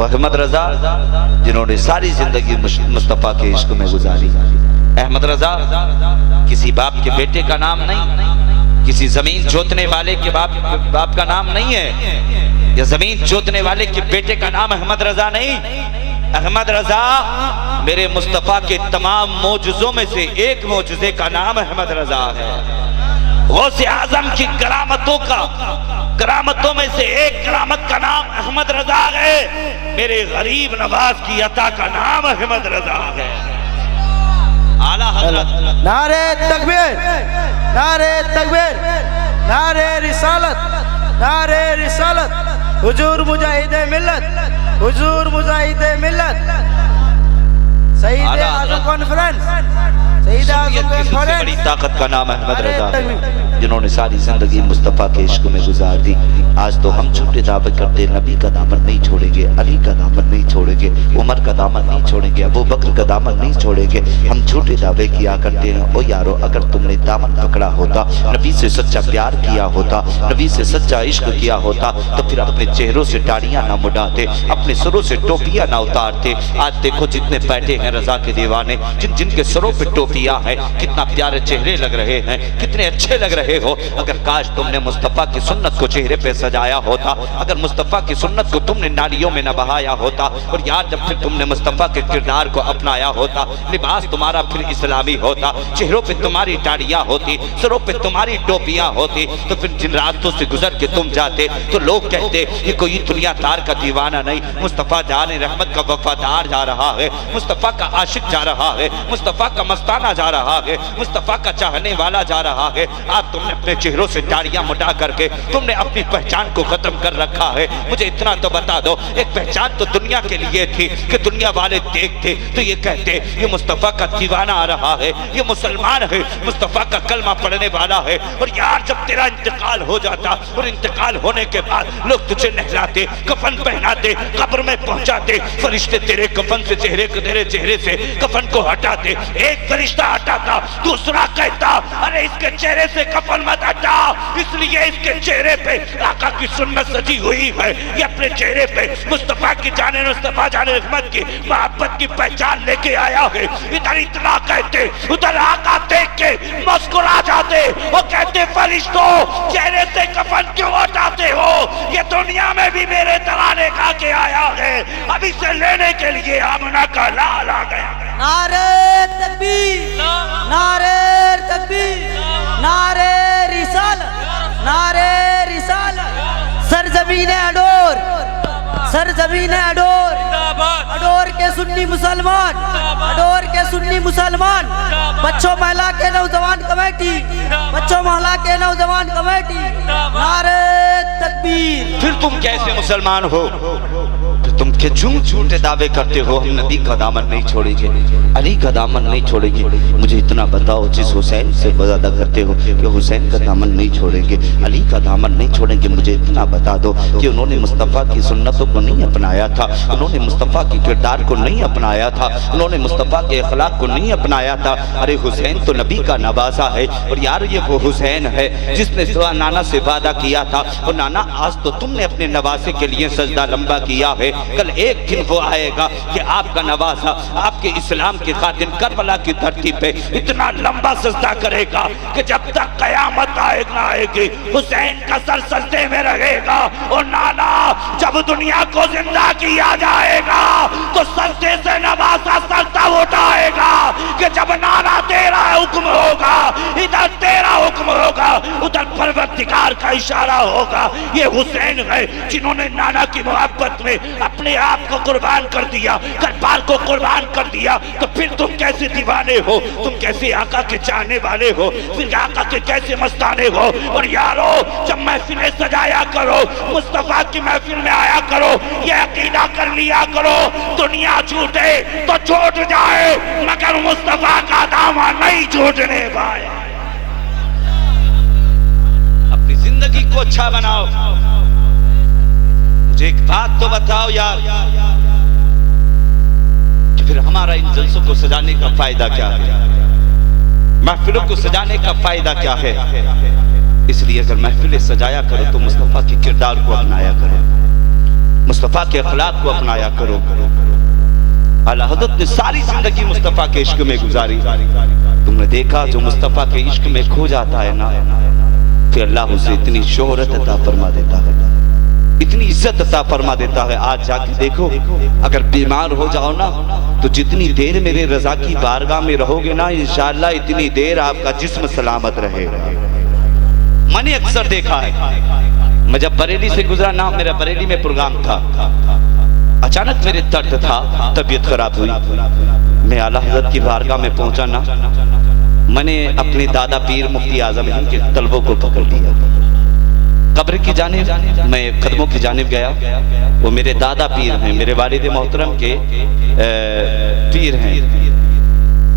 وہ احمد رضا جنہوں نے ساری زندگی مصطفیٰ کے عشق میں گزاری. احمد رضا کسی باپ کے بیٹے کا نام نہیں، کسی زمین جوتنے والے کے باپ کا نام نہیں ہے، یا زمین جوتنے والے کے بیٹے کا نام احمد رضا نہیں. احمد رضا میرے مصطفیٰ کے تمام معجزوں میں سے ایک معجزے کا نام احمد رضا ہے. غوث اعظم کی کرامتوں میں سے ایک کرامت کا نام احمد رضا ہے. میرے غریب نواز کی عطا کا نام احمد رضا ہے. اعلیٰ حضرت نعرہ تکبیر، نعرہ تکبیر، نعرہ رسالت، نعرہ رسالت. حضور مجاہد ملت، حضور مجاہد ملت. سید اعظم کانفرنس، سید اعظم سب سے بڑی کانفرنس. طاقت کا نام احمد رضا ہے، جنہوں نے ساری زندگی مصطفیٰ کے عشق میں گزار دی. آج تو ہم چھوٹے دعوے کرتے نبی کا دامن نہیں چھوڑیں گے، علی کا دامن نہیں چھوڑیں گے، عمر کا دامن نہیں چھوڑیں گے، ابو بکر کا دامن نہیں چھوڑیں گے. ہم چھوٹے دعوے کیا کرتے ہیں. او یارو، اگر تم نے دامن پکڑا ہوتا، نبی سے سچا پیار کیا ہوتا، نبی سے سچا عشق کیا ہوتا، تو پھر اپنے چہروں سے داڑیاں نہ مڈاتے، اپنے سروں سے ٹوپیاں نہ اتارتے. آج دیکھو جتنے بیٹھے ہیں رضا کے دیوانے، جن کے سروں پہ ٹوپیاں ہیں، کتنا پیارے چہرے لگ رہے ہیں، کتنے اچھے لگ رہے ہو. اگر کاش تم نے مصطفیٰ کی سنت کو چہرے پہ سجایا ہوتا، اگر مصطفیٰ کی سنت کو تم نے نالیوں میں نہ بہایا ہوتا، اور یار جب پھر تم نے مصطفیٰ کے کردار کو اپنایا ہوتا، لباس تمہارا پھر اسلامی ہوتا، چہروں پہ تمہاری داڑیاں ہوتی، سروں پہ تمہاری ٹوپیاں ہوتی، تو پھر جن راستوں سے گزر کے تم جاتے تو لوگ کہتے یہ کوئی دنیا دار کا دیوانہ نہیں، مصطفیٰ جان رحمت کا وفادار جا رہا ہے، مصطفیٰ کا عاشق جا رہا ہے، مصطفیٰ کا مستانہ جا رہا ہے، مصطفیٰ کا چاہنے والا جا رہا ہے. آج تم نے اپنے چہروں سے داڑیاں مٹا کر کے تم نے اپنی پہچان کو ختم کر رکھا ہے. مجھے اتنا تو بتا دو، ایک پہچان تو دنیا کے لیے تھی کہ دنیا والے دیکھتے تو یہ کہتے یہ مصطفیٰ کا دیوانہ آ رہا ہے، یہ مسلمان ہے، مصطفیٰ کا کلمہ پڑھنے والا ہے. اور یار جب تیرا انتقال ہو جاتا اور انتقال ہونے کے بعد لوگ تجھے نہلاتے، کفن پہناتے، قبر میں پہنچاتے، فرشتے تیرے کفن سے تیرے چہرے سے کفن کو ہٹاتے. ایک فرشتہ ہٹاتا، دوسرا کہتا ارے اس کے چہرے سے کفن مت ہٹا، اس لیے اس کے چہرے پہ آقا کی سنت سجی ہوئی ہے. یہ اپنے چہرے پہ مصطفیٰ کی مصطفیٰ جان رحمت کی محبت کی پہچان لے کے آیا ہے. ادھر اتنا کہتے، ادھر آقا دیکھ کے مسکرا جاتے اور کہتے فرشتوں چہرے سے کفن کیوں ہٹاتے ہو؟ یہ دنیا میں بھی میرے ترانے کھا کے آیا ہے، اب اسے لینے کے لیے آمنہ کا لال آ گیا. نعرہ تکبیر، نعرہ تکبیر، نعرہ رسالت، نعرہ رسالت. سرزمین اڈور، سرزمین اڈور، اڈور کے سنی مسلمان، اڈور کے سنی مسلمان. بچوں محلہ کے نوجوان کمیٹی، بچوں محلہ کے نوجوان کمیٹی. نعرہ تکبیر. پھر تم کیسے مسلمان ہو؟ تم کہ جھوٹے دعوے کرتے ہو ہم نبی کا دامن نہیں چھوڑیں گے، علی کا دامن نہیں چھوڑیں گے. مجھے اتنا بتاؤ جس حسین سے وعدہ کرتے ہو کہ حسین کا دامن نہیں چھوڑیں گے، علی کا دامن نہیں چھوڑیں گے، مجھے اتنا بتا دو کہ انہوں نے مصطفیٰ کی سنتوں کو نہیں اپنایا تھا، انہوں نے مصطفیٰ کی کردار کو نہیں اپنایا تھا، انہوں نے مصطفیٰ کے اخلاق کو نہیں اپنایا تھا. ارے حسین تو نبی کا نوازا ہے، اور یار یہ وہ حسین ہے جس نے نانا سے وعدہ کیا تھا. اور نانا آج تو تم نے اپنے نواسے کے لیے سجدہ لمبا کیا ہے، کل ایک دن وہ آئے گا کہ آپ کا نوازا آپ کے اسلام کی خاطر کربلا کی دھرتی پہ اتنا لمبا سجدہ کرے گا کہ جب تک قیامت آئے گی حسین کا سر سجدے میں رہے گا. اور نانا جب دنیا کو زندہ کیا جائے گا تو سجدے سے نوازا سجدہ اٹھائے گا کہ جب نانا تیرا حکم ہوگا، ادھر تیرا حکم ہوگا، ادھر پروردگار کا اشارہ ہوگا. یہ حسین ہے جنہوں نے نانا کی محبت میں اپنے آپ کو قربان کر دیا، کربال کو قربان کر دیا. تو پھر تم کیسے دیوانے ہو، تم کیسے آقا کے چاہنے والے ہو، پھر آقا کے کیسے مستانے ہو. اور یارو جب محفلیں سجایا کرو، مصطفیٰ کی محفل میں آیا کرو، یہ عقیدہ کر لیا کرو دنیا چھوٹے تو چھوٹ جائے مگر مصطفیٰ کا دامن نہیں چھوٹنے پائے. اپنی زندگی کو اچھا بناؤ. مجھے ایک بات تو بتاؤ یار کہ پھر ہمارا ان جلسوں کو سجانے کا فائدہ کیا ہے، محفلوں کو سجانے کا فائدہ کیا ہے؟ اس لیے اگر محفلیں سجایا کرو تو مصطفیٰ کی کردار کو اپنایا کرو، مصطفیٰ کے اخلاق کو اپنایا کرو. اعلیٰ حضرت نے ساری زندگی مصطفیٰ کے عشق میں گزاری. تم نے دیکھا جو مصطفیٰ کے عشق میں کھو جاتا ہے نا، پھر اللہ اسے اتنی شہرت عطا فرما دیتا ہے، اتنی عزت عطا فرما دیتا ہے. آج جا کے دیکھو، اگر بیمار ہو جاؤ نا تو جتنی دیر میرے رضا کی بارگاہ میں رہو گے نا، انشاءاللہ اتنی دیر آپ کا جسم سلامت رہے گا. میں نے اکثر دیکھا ہے، میں جب بریلی سے گزرا نا، میرا بریلی میں پروگرام تھا، اچانک میرے درد تھا، طبیعت خراب ہوئی. میں اعلیٰ حضرت کی بارگاہ میں پہنچا نا، میں نے اپنے دادا پیر مفتی اعظم ہند کے طلبوں کو پکڑ لیا. قبر کی جانب میں قدموں کی جانب گیا. وہ میرے دادا پیر ہیں، میرے والد محترم کے پیر ہیں،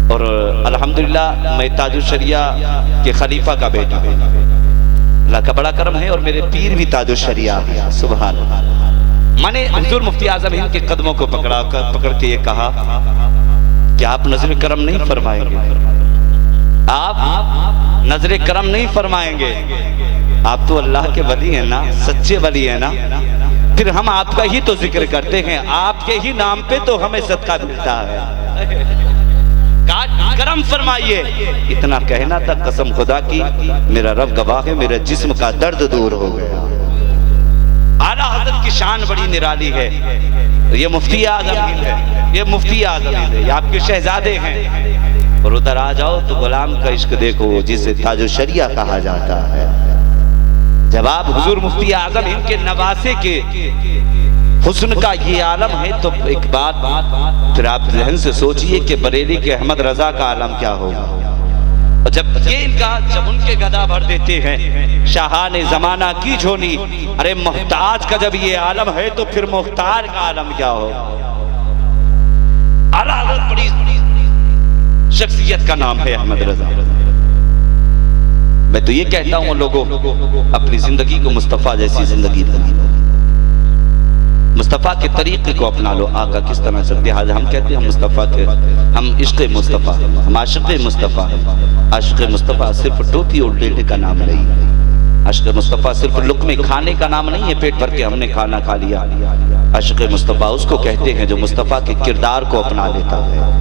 اور الحمدللہ میں تاج الشریعہ کے خلیفہ کا بیٹا ہوں. اللہ کا بڑا کرم ہے، اور میرے پیر بھی تاج الشریعہ ہیں. سبحان اللہ. میں نے حضور مفتی اعظم ہند کے قدموں کو پکڑ کے یہ کہا کہ آپ نظر کرم نہیں فرمائیں گے، آپ نظر کرم نہیں فرمائیں گے، آپ تو اللہ کے ولی ہیں نا، سچے ولی ہیں نا، پھر ہم آپ کا ہی تو ذکر کرتے ہیں، آپ کے ہی نام پہ تو ہمیں صدقہ ملتا ہے، کرم فرمائیے. اتنا کہنا تھا، قسم خدا کی میرا رب گواہ ہے، میرا جسم کا درد دور ہو گیا. اعلیٰ حضرت کی شان بڑی نرالی ہے. یہ مفتی اعظم ہند ہے، یہ مفتی اعظم ہند ہے، یہ آپ کے شہزادے ہیں. اور ادھر آ جاؤ تو غلام کا عشق دیکھو جسے تاج الشریعہ کہا جاتا ہے. جب آپ حضور مفتی اعظم ہند کے نواسے کے حسن کا یہ عالم ہے تو ایک بات پھر آپ ذہن سے سوچئے کہ بریلی کے احمد رضا کا عالم کیا ہوگا. اور جب ان کے گدا بھر دیتے ہیں شاہان زمانہ کی جھولی، ارے محتاج کا جب یہ عالم ہے تو پھر مختار کا عالم کیا ہوگا. اعلیٰ حضرت بڑی شخصیت کا نام ہے احمد رضا. میں تو یہ کہتا ہوں لوگوں، اپنی زندگی کو مصطفیٰ جیسی زندگی بناؤ، مصطفیٰ کے طریقے کو اپنا لو. آقا کس طرح چلتے ہیں، ہم کہتے ہیں ہم مصطفیٰ کے، ہم عشق مصطفیٰ، ہم عاشق مصطفیٰ. عاشق مصطفیٰ صرف ٹوپی اور ڈیلے کا نام نہیں، عاشق مصطفیٰ صرف لقمے کھانے کا نام نہیں ہے، پیٹ بھر کے ہم نے کھانا کھا لیا. عاشق مصطفیٰ اس کو کہتے ہیں جو مصطفیٰ کے کردار کو اپنا لیتا ہے،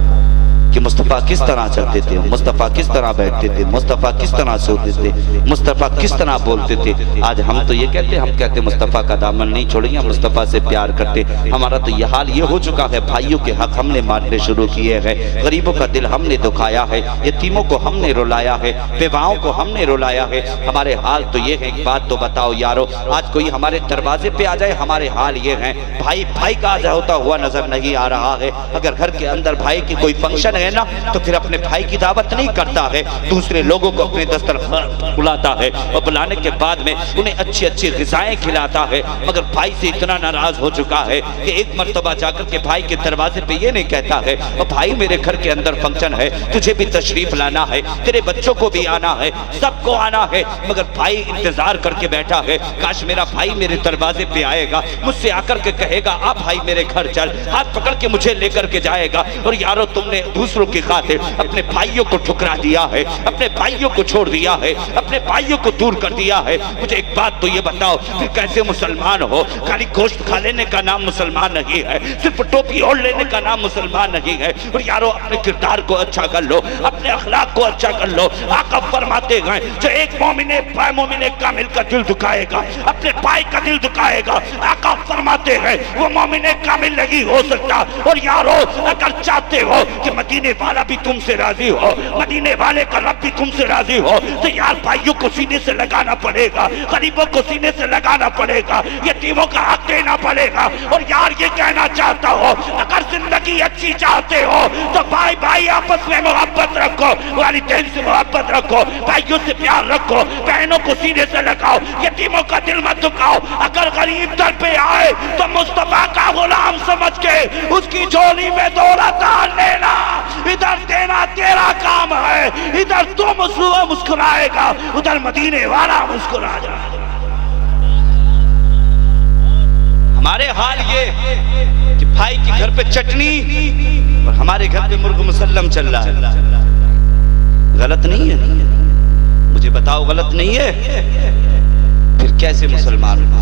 کہ مصطفیٰ کس طرح چلتے تھے، مصطفیٰ کس طرح بیٹھتے تھے، مصطفیٰ کس طرح سوتے تھے، مصطفیٰ کس طرح بولتے تھے. آج ہم تو یہ کہتے ہیں، ہم کہتے ہیں مصطفیٰ کا دامن نہیں چھوڑیں گے، مصطفیٰ سے پیار کرتے. ہمارا تو یہ حال یہ ہو چکا ہے، بھائیوں کے حق ہم نے ماننے شروع کیے ہیں، غریبوں کا دل ہم نے دکھایا ہے، یتیموں کو ہم نے رلایا ہے، بیواؤں کو ہم نے رلایا ہے. ہمارے حال تو یہ ہے. ایک بات تو بتاؤ یارو، آج کوئی ہمارے دروازے پہ آ جائے، ہمارے حال یہ ہیں، بھائی بھائی کا آج ہوتا ہوا نظر نہیں آ رہا ہے. اگر گھر کے اندر بھائی کی کوئی فنکشن ہے نا تو پھر اپنے بھائی کی دعوت نہیں کرتا ہے، دوسرے لوگوں کو اپنے دسترخوان بلاتا ہے، اور بلانے کے بعد میں انہیں اچھی اچھی غذائیں کھلاتا ہے. مگر بھائی سے اتنا ناراض ہو چکا ہے کہ ایک مرتبہ جا کر کے بھائی کے دروازے پہ یہ نہیں کہتا ہے، اور بھائی میرے گھر کے اندر فنکشن ہے، تجھے بھی تشریف لانا ہے، تیرے بچوں کو بھی آنا ہے، سب کو آنا ہے. مگر بھائی انتظار کر کے بیٹھا ہے، کاش میرا بھائی میرے دروازے پہ آئے گا، مجھ سے آ کر کے کہے گا آ بھائی میرے گھر چل، ہاتھ پکڑ کے مجھے لے کر کے جائے گا. اور یارو تم نے دوسروں کی خاطر اپنے بھائیوں کو ٹھکرا دیا ہے، اپنے بھائیوں کو چھوڑ دیا ہے، اپنے بھائیوں کو دور کر دیا ہے. مجھے ایک بات تو یہ بتاؤ، پھر کیسے مسلمان ہو؟ خالی گوشت کھا لینے کا نام مسلمان نہیں ہے، صرف ٹوپی اوڑھ لینے کا نام مسلمان نہیں ہے. اور یارو اپنے کردار کو اچھا کر لو، اپنے اخلاق کو اچھا کر لو. آقا فرماتے ہیں جو ایک مومن کامل کا دل دکھائے گا، اپنے بھائی کا دل دکھائے گا. آقا فرماتے ہیں وہ مومن کامل نہیں ہو سکتا. اور یارو اگر چاہتے ہو کہ مدینے والا بھی تم سے راضی ہو، مدینے والے کا رب بھی تم سے راضی ہو، تو یار بھائیوں کو سینے سے لگانا پڑے گا، غریبوں کو سینے سے لگانا پڑے گا، یتیموں کا حق دینا پڑے گا. اور یار یہ کہنا چاہتا ہو اگر زندگی اچھی چاہتے ہو تو بھائی بھائی آپس میں محبت رکھو، والدین سے محبت رکھو، بھائیوں سے پیار رکھو، بہنوں کو سینے سے لگاؤ، یتیموں کا دل مت دکھاؤ. اگر غریب در پہ آئے تو مصطفیٰ کا غلام سمجھ کے اس کی جھولی میں دولت ڈال لینا. ادھر دینا تیرا کام ہے، ادھر تو مسکرائے گا، ادھر مدینے والا مسکرا جائے گا. ہمارے حال یہ کہ بھائی کے گھر پہ چٹنی اور ہمارے گھر پہ مرغ مسلم چل رہا ہے. غلط نہیں ہے؟ مجھے بتاؤ غلط نہیں ہے؟ پھر کیسے مسلمان ہو؟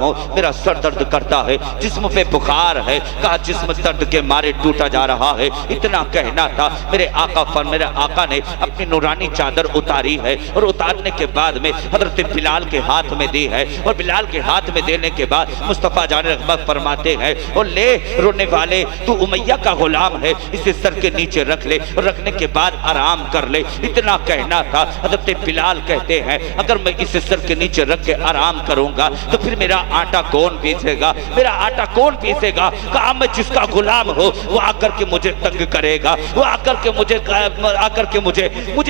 ہوں، میرا سر درد کرتا ہے، جسم پہ بخار ہے۔ کہا جسم درد کے مارے ٹوٹا جا رہا ہے۔ اتنا کہنا تھا، میرے آقا نے اپنی نورانی چادر اتاری ہے، اور اتارنے کے بعد میں حضرت بلال کے ہاتھ میں دی ہے، اور بلال کے ہاتھ میں دینے کے بعد مصطفیٰ جان رحمت فرماتے ہیں، اور لے رونے والے تو امیہ کا غلام ہے، اسے سر کے نیچے رکھ لے، اور رکھنے کے بعد آرام کر لے۔ اتنا کہنا تھا، حضرت بلال کہتے ہیں اگر میں اسے سر کے نیچے رکھ کے آرام کروں گا تو پھر میرا آٹا کون پیسے گا، میرا آٹا کون پیسے گا؟ کہا میں جس کا غلام ہو وہ آ کر کے مجھے تنگ کرے گا، وہ آ کر کے مجھے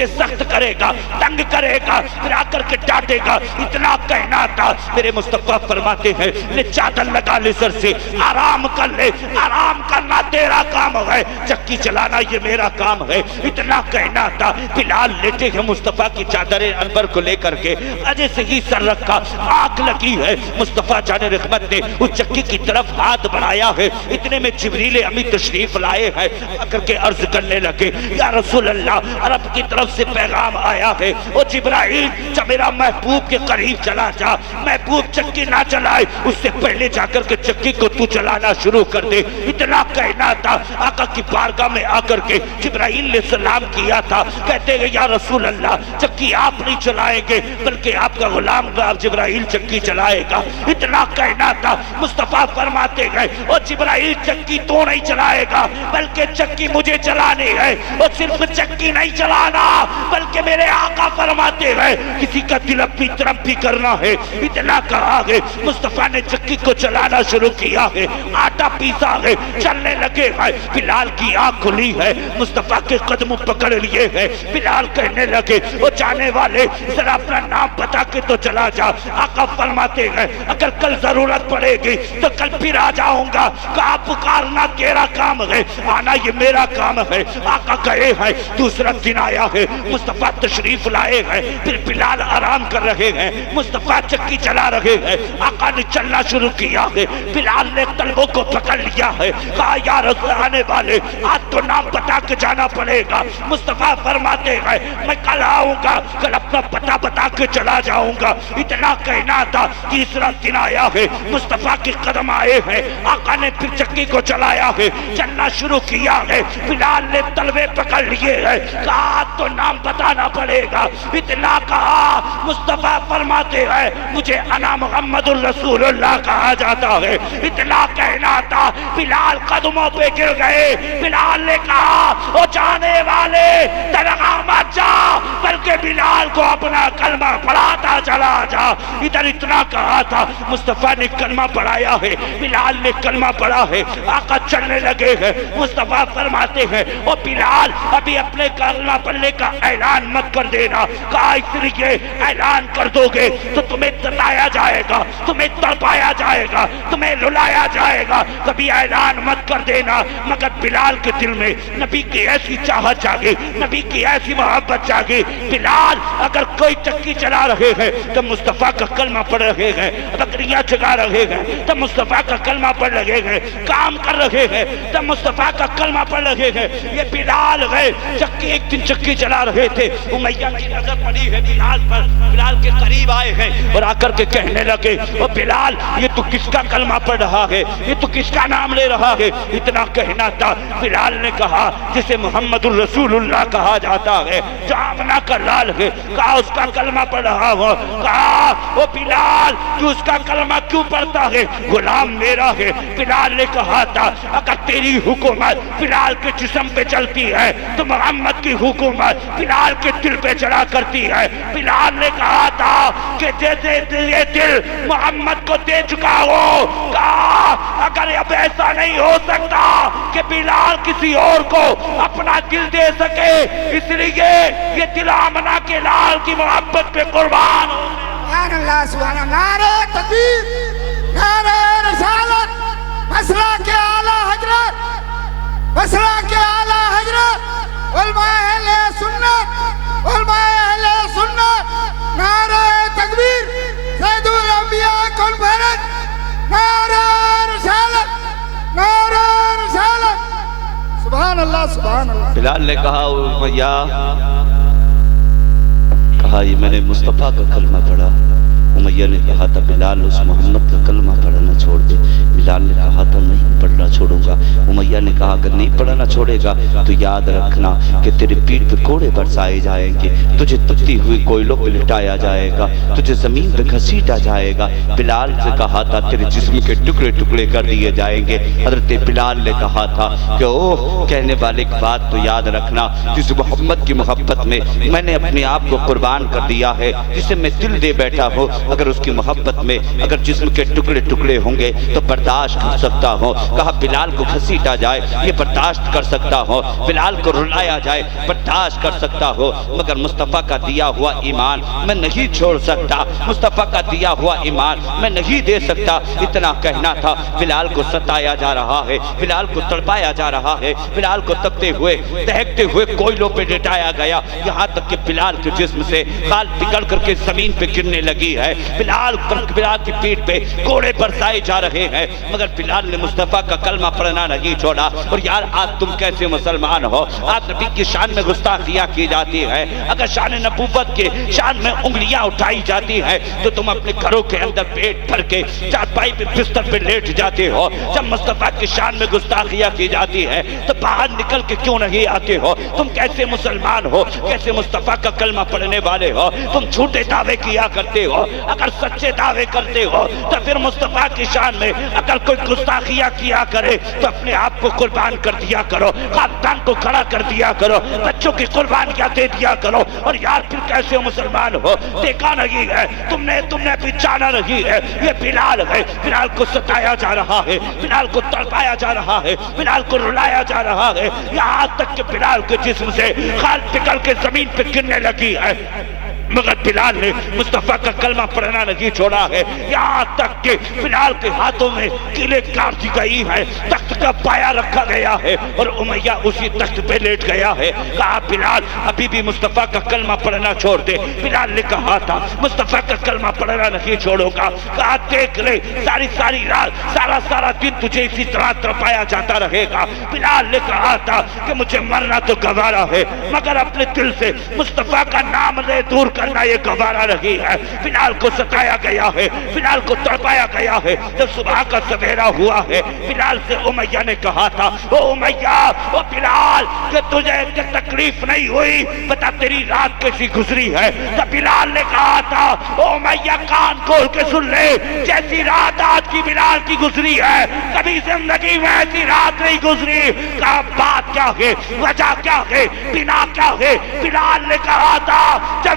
سخت کرے گا، تنگ کرے گا، پھر آ کر کے ڈانٹے گا۔ اتنا کہنا تھا، میرے مصطفیٰ فرماتے ہیں لے چادر لگا لے سر سے، آرام کر لے، آرام کرنا تیرا کام ہے، چکی چلانا یہ میرا کام ہے۔ اتنا کہنا تھا، بلال لیٹے ہیں مصطفیٰ کی چادر انور کو لے کر کے، اجے سے ہی سر رکھا، آنکھ لگی ہے، مصطفیٰ جان رحمت نے اس چکی کی طرف ہاتھ بڑھایا ہے۔ اتنے میں جبریل امی تشریف لائے ہیں، آ کر کے عرض کرنے لگے یا رسول اللہ عرب کی طرف سے پیغام آیا ہے، او جبرائیل جب میرا محبوب کے قریب چلا جا، محبوب چکی نہ چلائے اس سے پہلے جا کر کے چکی کو تو چلانا شروع کر دے۔ اتنا کہنا تھا، آقا کی بارگاہ میں آ کر کے جبرائیل نے سلام کیا تھا، کہتے ہیں یا رسول اللہ چکی آپ نہیں چلائیں گے بلکہ آپ کا غلام جبرائیل چکی چلائے گا۔ اتنا کہنا تھا، مصطفیٰ فرماتے گئے او جبرائیل چکی تو نہیں چلائے گا بلکہ چکی مجھے چلانی ہے، اور صرف چکی نہیں چلانا بلکہ میرے آقا فرماتے ہیں کسی کا دل اپنی طرف بھی کرنا ہے۔ اتنا کہا ہے، مصطفیٰ نے چکی کو چلانا شروع کیا ہے، آٹا پیسا ہے، چلنے لگے ہیں۔ بلال کی آنکھ کھلی ہے، مصطفیٰ کے قدم پکڑ لیے ہیں۔ بلال کہنے لگے او جانے والے ذرا اپنا نام بتا کے تو چلا جا۔ آقا فرماتے ہیں اگر کل ضرورت پڑے گی تو کل پھر آ جاؤں گا۔ کہا پکارنا تیرا کام ہے، آنا یہ میرا کام ہے۔ آقا گئے ہیں، دوسرا دن آیا ہے، مصطفیٰ تشریف لائے ہیں، پھر بلال آرام کر رہے ہیں، مصطفیٰ چکی چلا رہے ہیں۔ آقا نے چلنا شروع کیا ہے، بلال نے تلووں کو پکڑ لیا ہے، کہا یا رسول آنے والے آج تو نام بتا کے جانا پڑے گا۔ مصطفیٰ فرماتے ہیں میں کل آؤں گا، کل اپنا پتہ بتا کے چلا جاؤں گا۔ اتنا کہنا تھا، تیسرا دن آیا ہے، مصطفیٰ کے قدم آئے ہیں، آقا نے پھر چکی کو چلایا ہے، چلنا شروع کیا ہے۔ بلال نے تلوے پکڑ لیے ہیں، کہا تو نام بتانا پڑے گا۔ اتنا کہا، مصطفیٰ فرماتے ہیں مجھے انا محمد الرسول اللہ کہا جاتا ہے۔ اتنا کہنا تھا، بلال قدموں پہ گر گئے۔ بلال نے کہا او جانے والے درگاہ مت جا بلکہ بلال کو اپنا کلمہ پڑھاتا چلا جا۔ ادھر اتنا کہا تھا، مصطفیٰ نے کلمہ پڑھایا ہے، بلال نے کلمہ پڑھا ہے، آقا چلنے لگے ہیں۔ مصطفیٰ فرماتے ہیں او بلال ابھی اپنے کلمہ پڑھنے کا اعلان مت کر دینا، کہا اس لیے اعلان کر دو گے تو تمہیں ستایا جائے گا، تمہیں تڑپایا جائے گا، تمہیں رلایا جائے گا، کبھی اعلان مت کر دینا۔ مگر بلال کے دل میں نبی کی ایسی چاہت جاگی، نبی کی ایسی محبت جاگی۔ بلال اگر کوئی چکی چلا رہے ہیں تو مصطفیٰ کا کلمہ پڑھ رہے ہیں، بکریاں چگا رہے ہیں تو مصطفیٰ کا کلمہ پڑھ رہے ہیں، کام کر رہے ہیں تو مصطفیٰ کا کلمہ پڑھ رہے ہیں۔ یہ بلال ہے، چکی ایک دن چکی چلا رہے تھے، امیہ کی نظر پڑی ہے بلال پر، بلال کے قریب آئے ہیں اور آ کر کے کہنے لگے او بلال یہ تو کس کا کلمہ پڑھ رہا ہے، یہ تو کس کا نام لے رہا ہے؟ اتنا کہنا تھا، بلال نے کہا جسے محمد الرسول اللہ کہا جاتا ہے، جو آمنہ کا لال ہے، کہا اس کا کلمہ پڑھ رہا ہو۔ کہا او بلال تو اس کا کلمہ کیوں پڑھتا ہے؟ غلام میرا ہے۔ بلال نے کہا تھا اگر تیری حکومت بلال کے جسم پہ چلتی ہے تو محمد کی حکومت بلال کے دل پہ چلا کرتی ہے۔ بلال نے کہا تھا کہ جیسے یہ دل محمد کو دے چکا ہو، کہا اگر اب ایسا نہیں ہو سکتا کہ بلال کسی اور کو اپنا دل دے سکے، اس لیے یہ دل آمنہ کے لال کی محبت پہ قربان ہو۔ سبحان اللہ، سبحان اللہ، نعرہ تکبیر، نعرہ رسالت، مسئلہ کے اعلیٰ حضرت، مسئلہ کے اعلیٰ حضرت، علماء اہل سنت، علماء اہل سنت، نعرہ تکبیر، سید الانبیاء کانفرنس، نعرہ رسالت، نعرہ رسالت، سبحان اللہ، سبحان اللہ۔ بلال نے کہا امیہ، کہا یہ میں نے مصطفیٰ کا کلمہ پڑھا۔ امیہ نے کہا تھا بلال اس محمد کا کلمہ بلال نے کہا تھا نہیں پڑھنا چھوڑوں گا. امیہ نے کہا اگر نہیں پڑھنا چھوڑے گا تو یاد رکھنا کہ تیرے پیٹھ پہ کوڑے برسائے جائیں گے, تجھے تپتی ہوئی کوئلوں پہ لٹایا جائے گا, تجھے زمین پہ گھسیٹا جائے گا. بلال سے کہا تھا تیرے جسم کے ٹکڑے ٹکڑے کر دیے جائیں گے. حضرت بلال نے کہا تھا کہ اوہ کہنے والے ایک بات تو یاد رکھنا, جس محمد کی محبت میں نے اپنے آپ کو قربان کر دیا ہے, جسے میں دل دے بیٹھا ہوں, اگر اس کی محبت میں اگر جسم کے ٹکڑے ٹکڑے ہوں گے تو برداشت کر سکتا ہوں. کہا بلال کو گھسیٹا جائے یہ برداشت کر سکتا ہوں, بلال کو رلایا جائے برداشت کر سکتا ہو, مگر مصطفیٰ کا دیا ہوا ایمان میں نہیں چھوڑ سکتا, مصطفیٰ کا دیا ہوا ایمان میں نہیں دے سکتا. اتنا کہنا تھا. بلال کو ستایا جا رہا ہے, بلال کو تڑپایا جا رہا ہے, بلال کو تپتے ہوئے دہکتے ہوئے کوئلوں پہ لٹایا گیا, یہاں تک کہ بلال کے جسم سے خال پکڑ کر کے زمین پہ گرنے لگی ہے. بلال کی پیٹھ پہ کوڑے برسائے جا رہے ہیں, مگر بلال نے مصطفیٰ کا کلمہ پڑھنا نہیں چھوڑا. اور یار آج تم کیسے مسلمان ہو؟ آج نبی کی شان میں گستاخیاں کی جاتی ہے, اگر شان نبوت کے شان میں انگلیاں اٹھائی جاتی ہیں تو تم اپنے گھروں کے اندر پیٹ بھر کے چارپائی پہ بستر پہ لیٹ جاتے ہو. جب مصطفیٰ کی شان میں گستاخیاں کی جاتی ہے تو باہر نکل کے کیوں نہیں آتے ہو؟ تم کیسے مسلمان ہو, کیسے مصطفیٰ کا کلمہ پڑھنے والے ہو؟ تم جھوٹے دعوے کیا کرتے ہو, اگر سچے دعوے کرتے ہو تو پھر مصطفیٰ کی شان میں اگر کوئی گستاخیاں کیا کرے تو اپنے آپ کو قربان کر دیا کرو, خاندان کو کھڑا کر دیا کرو, بچوں کی قربانیاں دے دیا کرو. اور یار پھر کیسے مسلمان ہو؟ دیکھا نہیں ہے تم نے بھی جانا نہیں ہے. یہ بلال ہے, بلال کو ستایا جا رہا ہے, بلال کو تڑپایا جا رہا ہے, بلال کو رلایا جا رہا ہے, یہاں تک کہ بلال کے جسم سے خال پکڑ کے زمین پہ گرنے لگی ہے, مگر بلال نے مصطفیٰ کا کلمہ پڑھنا نہیں چھوڑا ہے. یہاں تک کہ بلال کے ہاتھوں میں کیلیں کاٹ دی گئی ہے, تخت کا پایا رکھا گیا ہے اور امیہ اسی تخت پہ لیٹ گیا ہے. کہا بلال ابھی بھی مصطفیٰ کا کلمہ پڑھنا چھوڑ دے. بلال نے کہا تھا مصطفیٰ کا کلمہ پڑھنا نہیں چھوڑوں گا. کہا دیکھ لے ساری رات سارا دن تجھے اسی طرح تڑپایا جاتا رہے گا. بلال نے کہا تھا کہ مجھے مرنا تو گوارا ہے, مگر اپنے دل سے مصطفیٰ کا نام لے دور کرنا یہ گوارا نہیں ہے. بلال کو ستایا گیا ہے, بلال کو تڑپایا گیا ہے. جب صبح کا سویرا ہوا ہے, بلال سے امیہ نے کہا تھا او امیہ, او بلال کہ تجھے تکلیف نہیں ہوئی, بتا تیری رات کیسی گزری ہے؟ تو بلال نے کہا تھا او امیہ کان کھول کے سن لے, جیسی رات آج کی بلال کی گزری ہے کبھی زندگی میں ایسی رات نہیں گزری. کہا بات کیا ہے, وجہ کیا ہے, بنا کیا ہے؟ بلال نے کہا تھا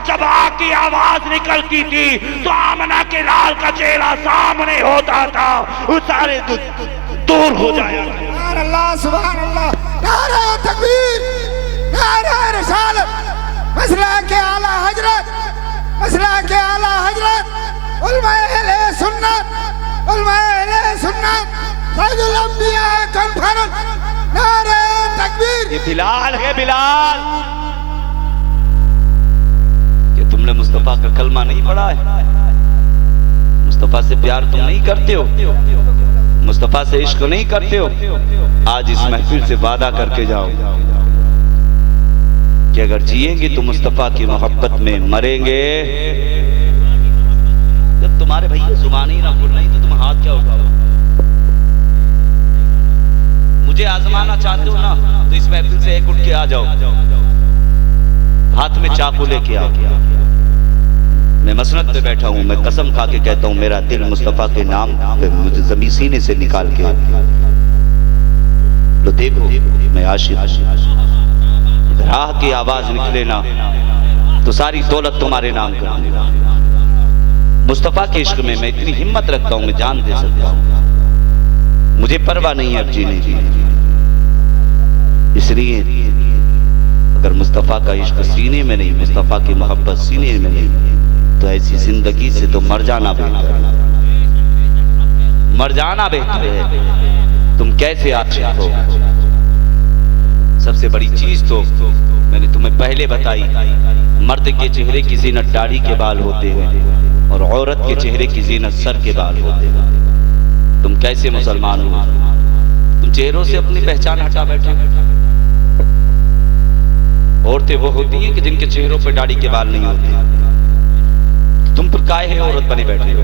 جب آگ کی آواز نکلتی تھی تو آمنہ کے لال کا چہرہ سامنے ہوتا تھا, وہ سارے دور ہو جایا. سبحان اللہ سبحان اللہ, نعرہ تکبیر, نعرہ رسالت, مسلک اعلیٰ حضرت, مسلک اعلیٰ حضرت, علماء اہل سنت, علماء اہل سنت, سید الانبیاء کانفرنس, نعرہ تکبیر. یہ بلال ہے, بلال کہ تم نے مصطفیٰ کا کلمہ نہیں پڑھا ہے, مصطفیٰ سے پیار تم نہیں کرتے ہو, مصطفیٰ سے عشق نہیں کرتے ہو. آج اس محفل سے وعدہ کر کے جاؤ کہ اگر جئیں گے تو مصطفیٰ کی محبت میں مریں گے. جب تمہارے بھائی زبان ہی نہ کھل نہیں تو تم ہاتھ کیا اٹھاؤ؟ مجھے آزمانا چاہتے ہو نا تو اس محفل سے ایک اٹھ کے آ جاؤ, ہاتھ میں چاقو لے کے آؤ. میں مسند پہ بیٹھا ہوں, میں قسم کھا کے کہتا ہوں میرا دل مصطفیٰ کے نام پہ مجھے زمین سینے سے نکال کے لو دیکھو میں عاشق. اگر راہ کی آواز نکلے نا تو ساری دولت تمہارے نام کر دوں. مصطفیٰ کے عشق میں اتنی ہمت رکھتا ہوں, میں جان دے سکتا ہوں. مجھے پرواہ نہیں ہے اب جینے کی, اس لیے اگر مصطفیٰ کا عشق سینے میں نہیں, مصطفیٰ کی محبت سینے میں نہیں, تو ایسی زندگی سے تو مر جانا بہتر ہے, مر جانا بہتر ہے. تم کیسے عاشق ہو؟ سب سے بڑی چیز تو میں نے تمہیں پہلے بتائی, مرد کے چہرے کی زینت داڑھی کے بال ہوتے ہیں اور عورت کے چہرے کی زینت سر کے بال ہوتے ہیں. تم کیسے مسلمان ہو؟ تم چہروں سے اپنی پہچان ہٹا بیٹھے. عورتیں وہ ہوتی ہیں کہ جن کے چہروں پہ داڑھی کے بال نہیں ہوتے, تم پر کائے ہیں عورت بنے بیٹھے ہو.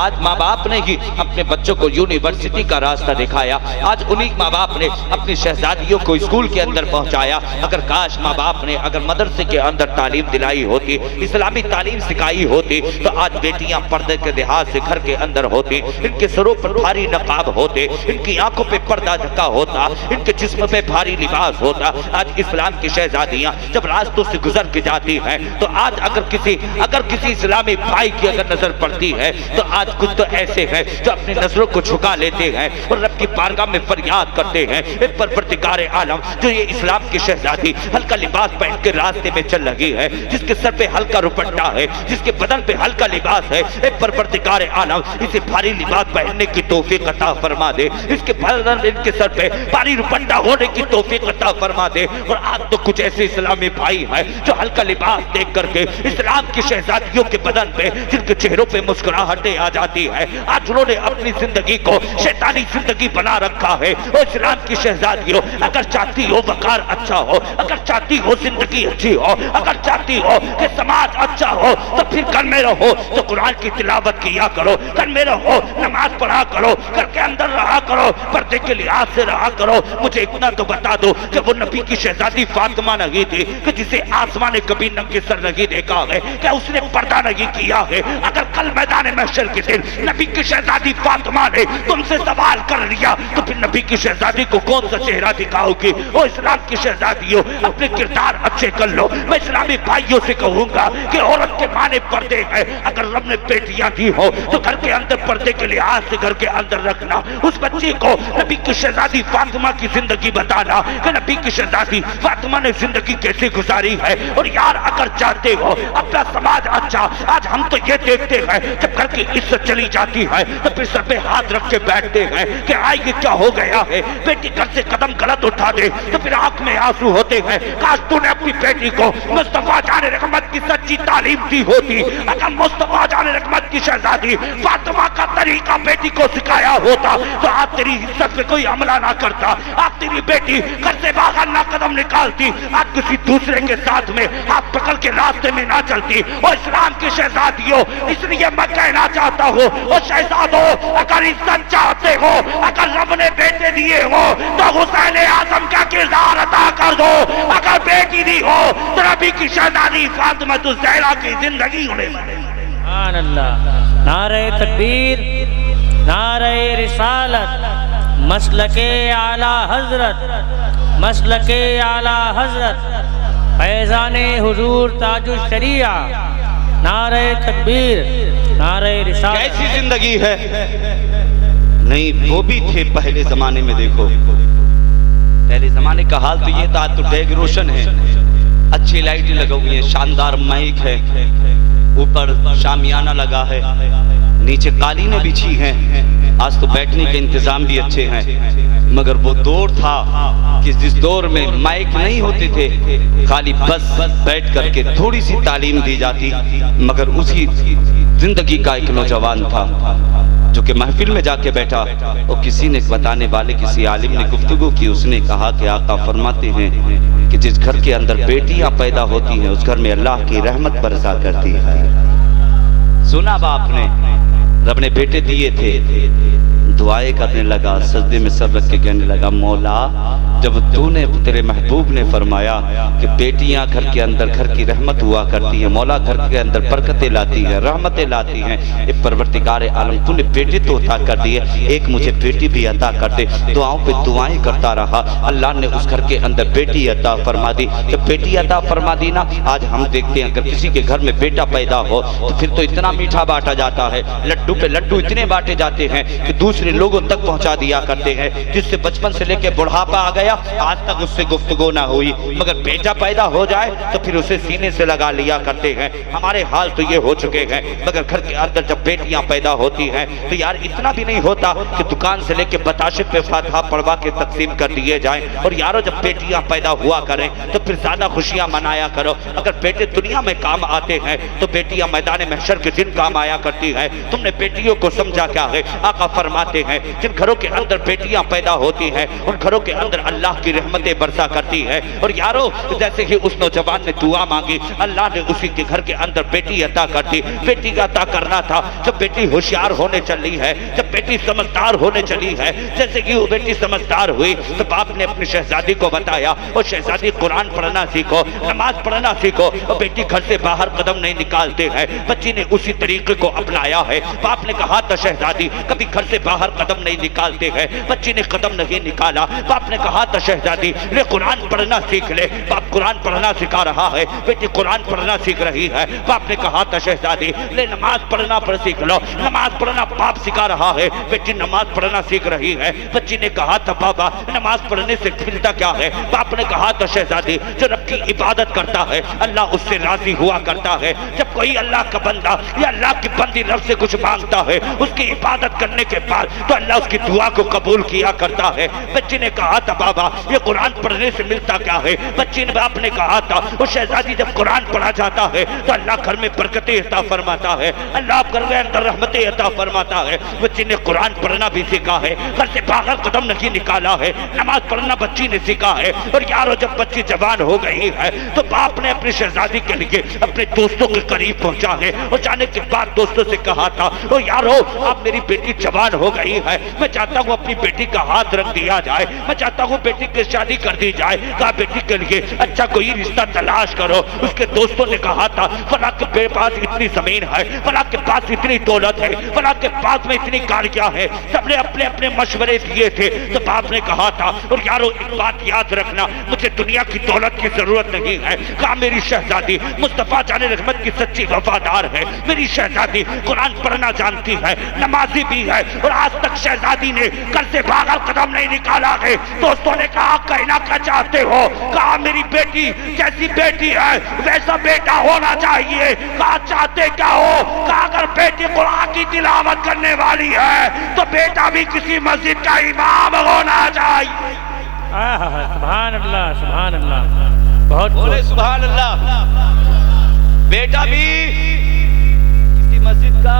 آج ماں باپ نے ہی اپنے بچوں کو یونیورسٹی کا راستہ دکھایا، آج انہی ماں باپ نے اپنی شہزادیوں کو اسکول کے اندر پہنچایا۔ اگر کاش ماں باپ نے اگر مدرسے کے اندر تعلیم دلائی ہوتی، اسلامی تعلیم سکھائی ہوتی، تو آج بیٹیاں پردے کے لحاظ سے گھر کے اندر ہوتی، ان کے سروں پر بھاری نقاب ہوتے، ان کی آنکھوں پہ پردہ ڈھکا ہوتا، ان کے جسم پہ بھاری لباس ہوتا۔ آج اسلام کی شہزادیاں جب راستوں سے گزر کے جاتی ہیں تو آج اگر کسی اسلامی بھائی کی اگر نظر پڑتی ہے تو آج کچھ تو ایسے ہیں جو اپنی نظروں کو جھکا لیتے ہیں اور رب کی بارگاہ میں فریاد کرتے ہیں، اے پروردگار عالم، جو یہ اسلام کی شہزادی ہلکا لباس پہن کے راستے میں چل رہی ہے، جس کے سر پہ ہلکا دوپٹہ ہے، جس کے بدن پہ ہلکا لباس ہے، اے پروردگار عالم، اسے بھاری لباس پہننے کی توفیق عطا فرما دے، اس کے بدن ان کے سر پہ بھاری دوپٹہ ہونے کی توفیق عطا فرما دے۔ اور آج تو کچھ ایسے اسلامی بھائی ہیں جو ہلکا لباس دیکھ کر کے اسلام کی شہزادیوں کے بدن پہ، جن کے چہروں پہ مسکراہٹیں آ جاتی ہے، آج انہوں نے اپنی زندگی کو شیطانی زندگی بنا رکھا ہے۔ اور اسلام کی شہزادیوں، اگر چاہتی ہو وقار اچھا ہو، اگر چاہتی ہو زندگی اچھی ہو، اگر چاہتی ہو کہ سماج اچھا ہو، تو پھر گھر میں رہو تو قرآن کی تلاوت کیا کرو، گھر میں رہو نماز پڑھا کرو، گھر کے اندر رہا کرو، پردے کے لحاظ سے رہا کرو۔ مجھے اتنا تو بتا دو کہ وہ نبی کی شہزادی فاطمہ نہیں تھی کہ جسے آسمان نے کبھی ننگے سر نہیں دیکھا ہے، کہ اس نے پردہ نہیں کیا ہے؟ اگر کل میدان محشر کے دن نبی کی شہزادی فاطمہ نے تم سے سوال کر لیا تو پھر نبی کی شہزادی کو کون سا چہرہ دکھاؤ گی؟ وہ اسلام کی شہزادیوں، اپنے کردار اچھے کر لو۔ میں اسلامی بھائیوں سے کہوں گا کہ عورت کے معنی پردے ہیں، اگر رب نے بیٹیاں دی ہو تو گھر کے اندر پردے کے لحاظ سے گھر کے اندر رکھنا، اس بچی کو نبی کی شہزادی فاطمہ کی زندگی بتانا کہ نبی کی شہزادی فاطمہ نے زندگی کیسے گزاری ہے۔ اور یار اگر چاہتے ہو اپنا سماج اچھا، آج ہم تو یہ دیکھتے ہیں جب گھر کی عزت چلی جاتی ہے تو پھر سر پہ ہاتھ رکھ کے بیٹھتے ہیں کہ آئی یہ کیا ہو گیا ہے، بیٹی گھر سے قدم غلط اٹھا دے تو پھر آنکھ میں آنسو ہوتے ہیں۔ کاش تو نے اپنی بیٹی کو مصطفیٰ جان رحمت کی سچی تعلیم دی ہوتی، اگر مصطفیٰ جان رحمت کی شہزادی فاطمہ کا طریقہ بیٹی کو سکھایا ہوتا تو آج تیری عزت پہ کوئی حملہ نہ کرتا، آج تیری بیٹی گھر سے باہر نہ قدم نکالتی، آج کسی دوسرے کے ساتھ میں ہاتھ پکڑ کے راستے میں نہ چلتی۔ اور اسلام کی شہزادیوں، اس لیے میں کہنا چاہتا ہوں، اور شہزادوں اگر عزت چاہتے ہو، اگر رب نے بیٹے دیے ہو تو حسین اعظم کا کردار ادا کر دو، اگر بیٹی دی ہو تو نبی کی شہزادی فاطمہ الزہرا کی زندگی ہونے لگے۔ سبحان اللہ، نعرہ تکبیر، نعرہ رسالت، مسلک اعلی حضرت، مسلک اعلی حضرت، فیضان حضور تاج الشریعہ، نعرہ تکبیر، نعرہ رسالت۔ کیسی زندگی ہے؟ نہیں وہ بھی تھے پہلے زمانے میں، دیکھو پہلے زمانے کا حال تو یہ تھا، تو ڈیگ روشن ہے، اچھی لائٹیں لگا ہوئی ہیں، شاندار مائک ہے، اوپر شامیانہ لگا ہے، نیچے قالینیں بچھی ہیں، آج تو بیٹھنے کے انتظام بھی اچھے ہیں۔ مگر وہ دور تھا کہ جس دور میں مائک نہیں ہوتے تھے، خالی بس بیٹھ کر کے تھوڑی سی تعلیم دی جاتی، مگر اسی زندگی کا ایک نوجوان تھا جو کہ محفل میں جا کے بیٹھا اور کسی نے بتانے والے کسی عالم نے گفتگو کی، اس نے کہا کہ آقا فرماتے ہیں کہ جس گھر کے اندر بیٹیاں پیدا ہوتی ہیں اس گھر میں اللہ کی رحمت برسا کرتی ہے۔ سنا باپ نے، رب نے بیٹے دیے تھے، دعائیں کرنے لگا، سجدے میں سر رکھ کے کہنے لگا مولا جب تو نے تیرے محبوب نے فرمایا کہ بیٹیاں گھر کے اندر گھر کی رحمت ہوا کرتی ہیں، مولا گھر کے اندر برکتیں لاتی ہیں، رحمتیں لاتی ہیں، اے پروردگار عالم تو نے بیٹے تو عطا کر دیے، ایک مجھے بیٹی بھی عطا کر دے۔ دعاؤں پہ دعائیں کرتا رہا، اللہ نے اس گھر کے اندر بیٹی عطا فرما دی۔ جب بیٹی عطا فرما دی نا، آج ہم دیکھتے ہیں اگر کسی کے گھر میں بیٹا پیدا ہو تو پھر تو اتنا میٹھا بانٹا جاتا ہے، لڈو پہ لڈو اتنے بانٹے جاتے ہیں کہ دوسرے لوگوں تک پہنچا دیا کرتے ہیں، جس سے بچپن سے لے کے بڑھاپا آ گیا آج تک اس سے گفتگو نہ ہوئی، مگر بیٹا پیدا ہو جائے تو پھر اسے سینے سے لگا لیا کرتے ہیں۔ ہمارے حال تو یہ ہو چکے ہیں، مگر گھر کے اندر جب بیٹیاں پیدا ہوتی ہیں تو یار اتنا بھی نہیں ہوتا کہ دکان سے لے کے بتاشے پہ فاتحہ پڑھوا کے تقسیم کر دیے جائیں۔ اور یارو جب بیٹیاں پیدا ہوا کریں تو پھر زیادہ خوشیاں منایا کرو۔ اگر بیٹے دنیا میں کام آتے ہیں تو بیٹیاں میدان محشر کے دن کام آیا کرتی ہیں۔ تم نے بیٹیوں کو سمجھا کیا ہے؟ آقا فرماتے ہیں جن گھروں کے اندر بیٹیاں پیدا ہوتی ہیں ان گھروں کے اندر اللہ اللہ کی رحمتیں برسا کرتی ہے. اور یارو جیسے ہی اس نوجوان نے دعا مانگی اللہ نے اسی کے گھر کے اندر بیٹی عطا کر دی. بیٹی کا عطا کرنا تھا. جب بیٹی ہوشیار ہونے چلی ہے, جب بیٹی سمجھدار ہونے چلی ہے, جیسے کہ وہ بیٹی سمجھدار ہوئی تو باپ نے اپنی شہزادی کو بتایا اور شہزادی قرآن پڑھنا سیکھو, نماز پڑھنا سیکھو. اور بیٹی گھر سے باہر قدم نہیں نکالتے ہیں. بچی نے اسی طریقے کو اپنایا ہے. باپ نے کہا تھا شہزادی کبھی گھر سے باہر قدم نہیں نکالتے ہیں. بچی نے قدم نہیں نکالا. باپ نے کہا تھا شہزادی لے قرآن پڑھنا سیکھ لے. باپ قرآن پڑھنا سکھا رہا ہے. بیٹی قرآن پڑھنا سیکھ رہی ہے. باپ نے کہا تھا شہزادی لے نماز پڑھنا سیکھ لو. نماز پڑھنا باپ سکھا رہا ہے. بیٹی نماز پڑھنا سیکھ رہی ہے. بچی نے کہا تھا بابا نماز پڑھنے سے ملتا کیا ہے؟ باپ نے کہا تھا شہزادی جو رب کی عبادت کرتا ہے اللہ اس سے راضی ہوا کرتا ہے. جب کوئی اللہ کا بندہ یا اللہ کی بندی رب سے کچھ مانگتا ہے اس کی عبادت کرنے کے بعد تو اللہ اس کی دعا کو قبول کیا کرتا ہے. بچی نے کہا تھا بابا یہ قرآن پڑھنے سے ملتا کیا ہے؟ بچی نے باپ نے کہا تھا وہ شہزادی جب قرآن پڑھا جاتا ہے تو اللہ گھر میں برکتیں عطا فرماتا ہے. اللہ گھر میں اندر رحمتیں عطا فرماتا ہے. بچی نے قرآن پڑھنا بھی سیکھا ہے. گھر سے باہر قدم نہیں نکالا ہے. نماز پڑھنا بچی نے سیکھا ہے. اور یارو جب بچی جوان ہو گئی ہے تو باپ نے اپنی شہزادی کے لیے اپنے دوستوں کے قریب پہنچا ہے. اور جانے کے بعد دوستوں سے کہا تھا او یارو اب میری بیٹی جوان ہو گئی ہے, میں چاہتا ہوں اپنی بیٹی کا ہاتھ رکھ دیا جائے, میں چاہتا ہوں بیٹی کی شادی کر دی جائے. کہا بیٹی کے لیے اچھا کوئی رشتہ تلاش کرو. اس کے دوستوں نے کہا تھا فلاں کے پاس اتنی زمین ہے, فلاں کے پاس اتنی دولت ہے, فلاں کے پاس میں اتنی گاڑیاں ہیں. سب نے اپنے اپنے مشورے دیے تھے. تو باپ نے کہا تھا اور یارو ایک بات یاد رکھنا مجھے دنیا کی دولت کی ضرورت نہیں ہے. کہا میری شہزادی مصطفیٰ جان رحمت کی سچی وفادار ہے. میری شہزادی قرآن پڑھنا جانتی ہے, نمازی بھی ہے, اور آج تک شہزادی نے گھر سے باہر قدم نہیں نکالا ہے. دوستوں نے کہا کہنا کیا چاہتے ہو؟ کہا میری بیٹی جیسی بیٹی ہے ویسا بیٹا ہونا چاہیے. کہا چاہتے کیا ہو؟ کہا اگر بیٹی قرآن کی تلاوت کرنے والی ہے تو بیٹا بھی کسی مسجد کا امام ہونا چاہیے. سبحان اللہ سبحان اللہ. بہت بولے سبحان اللہ. بیٹا بھی کسی مسجد کا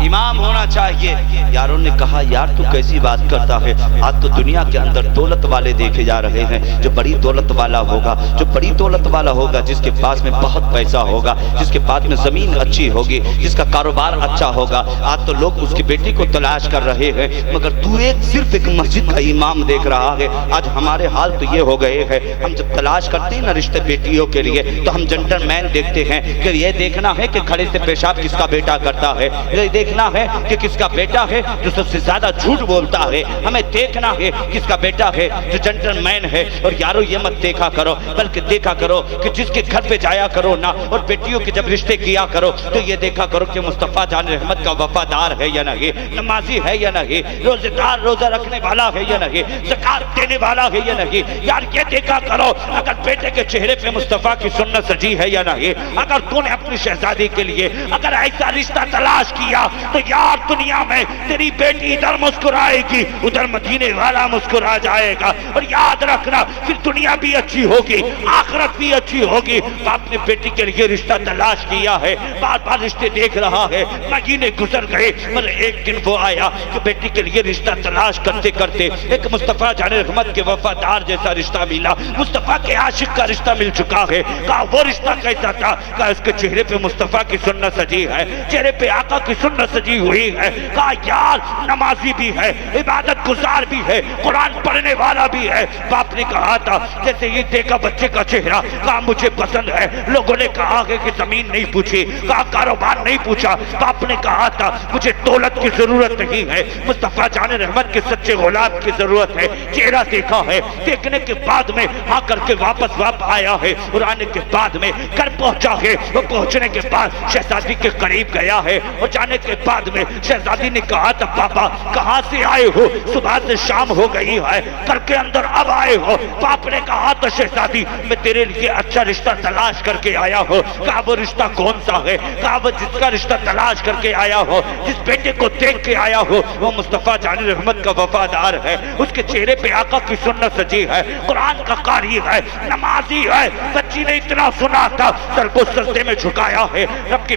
امام ہونا چاہیے. یاروں نے کہا یار تو کیسی بات کرتا ہے, آج تو دنیا کے اندر دولت والے دیکھے جا رہے ہیں. جو بڑی دولت والا ہوگا, جو بڑی دولت والا ہوگا, جس کے پاس میں بہت پیسہ ہوگا, جس کے پاس میں زمین اچھی ہوگی, جس کا کاروبار اچھا ہوگا, آج تو لوگ اس کی بیٹی کو تلاش کر رہے ہیں. مگر تو صرف ایک مسجد کا امام دیکھ رہا ہے. آج ہمارے حال تو یہ ہو گئے ہیں, ہم جب تلاش کرتے ہیں نا رشتے بیٹیوں کے لیے تو ہم جنٹل مین دیکھتے ہیں کہ یہ دیکھنا ہے کہ کھڑے سے پیشاب کس کا بیٹا کرتا ہے, یہ دیکھنا ہے کہ کس کا بیٹا ہے جو سب سے زیادہ جھوٹ بولتا ہے, ہمیں دیکھنا ہے کس کا بیٹا ہے جو جنٹل مین ہے. اور یارو یہ مت دیکھا کرو بلکہ دیکھا کرو کہ جس کے گھر پہ جایا کرو نا اور بیٹیوں کے جب رشتے کیا کرو تو یہ دیکھا کرو کہ مصطفیٰ جان رحمت کا وفادار ہے یا نہیں, نمازی ہے یا نہیں, روزہ روزہ رکھنے والا ہے یا نہیں, زکات دینے والا ہے یا نہیں. یار یہ دیکھا کرو اگر بیٹے کے چہرے پہ مصطفیٰ کی سنت سجی ہے یا نہیں. اگر تو نے اپنی شہزادی کے لیے اگر ایسا رشتہ تلاش کیا تو یار دنیا میں تیری بیٹی ادھر مسکرائے گی ادھر مدینے والا مسکرا جائے گا. اور یاد رکھنا پھر دنیا بھی اچھی ہوگی آخرت بھی اچھی ہوگی. باپ نے بیٹی کے لیے رشتہ تلاش کیا ہے, بار بار رشتے دیکھ رہا ہے, مہینے گزر گئے, پر ایک دن وہ آیا کہ بیٹی کے لیے رشتہ تلاش کرتے کرتے ایک مصطفیٰ جان رحمت کے وفادار جیسا رشتہ ملا. مصطفیٰ کے عاشق کا رشتہ مل چکا ہے. کہا وہ رشتہ کیسا تھا؟ کہا اس کے چہرے پہ مصطفیٰ کی سنت سجی ہے, چہرے پہ آقا کی سنت سجی ہوئی ہے. کہا یار نمازی بھی ہے, عبادت گزار بھی ہے, قرآن پڑھنے والا بھی ہے. باپ نے کہا تھا جیسے یہ دیکھا بچے کا چہرہ, کہا مجھے پسند ہے. لوگوں نے کہا کہ زمین نہیں پوچھی, کہا کاروبار نہیں پوچھا. باپ نے کہا تھا مجھے دولت کی ضرورت نہیں ہے, مصطفیٰ جان رحمت کے سچے غلام کی ضرورت ہے. چہرہ دیکھا ہے, دیکھنے کے بعد میں آ کر کے واپس آیا ہے, اور آنے کے بعد میں گھر پہنچا ہے. وہ پہنچنے کے بعد شہزادی کے قریب گیا ہے, اور جانے کے بعد میں شہزادی نے کہا تھا بابا کہاں سے آئے ہو؟ صبح سے شام ہو گئی ہے, گھر کے اندر اب آئے ہو. باپ نے کہا تھا شہزادی میں تیرے لیے اچھا رشتہ تلاش کر کے آیا ہوں. کہا وہ رشتہ کون سا ہے؟ کہا وہ جس کا رشتہ تلاش کر کے آیا ہو, جس بیٹے کو دیکھ کے آیا ہو وہ مصطفیٰ جان رحمت کا وفادار ہے. اس کے چہرے پہ آقا کی سنت سجی ہے, قرآن کا قاری ہے, نمازی ہے. بچی نے اتنا سنا تھا سر کو سجدے میں جھکایا ہے, رب کی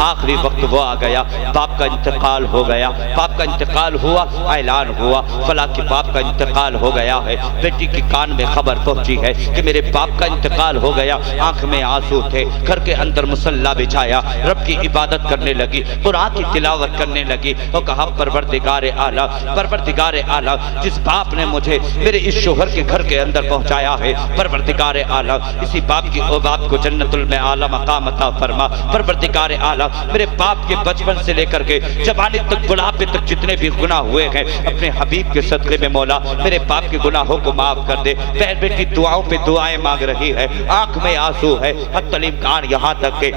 آخری وقت وہ آ گیا، باپ کا انتقال ہو گیا، باپ کا انتقال ہوا، اعلان ہوا فلاں کے باپ کا انتقال ہو گیا ہے، بیٹی کے کان میں خبر پہنچی ہے کہ میرے باپ کا انتقال ہو گیا، آنکھ میں آنسو تھے، گھر کے اندر مصلی بچھایا، رب کی عبادت کرنے لگی، قرآن کی تلاوت کرنے لگی، اور کہا پروردگار اعلیٰ، پروردگار اعلیٰ، جس باپ نے مجھے میرے اس شوہر کے گھر کے اندر پہنچایا ہے، پروردگار اعلیٰ اسی باپ کو جنت المعالی مقام عطا فرما، پروردگار اعلیٰ میرے باپ کے بچپن سے لے کر کے جوانی تک بڑھاپے تک جتنے بھی گناہ ہوئے ہیں اپنے حبیب کے صدقے میں مولا میرے باپ کے گناہوں کو معاف کر دے۔ پہل بیٹی دعاؤں پہ دعائیں مانگ رہی ہے، آنکھ میں آنسو ہے، حتی الامکان یہاں تک کہ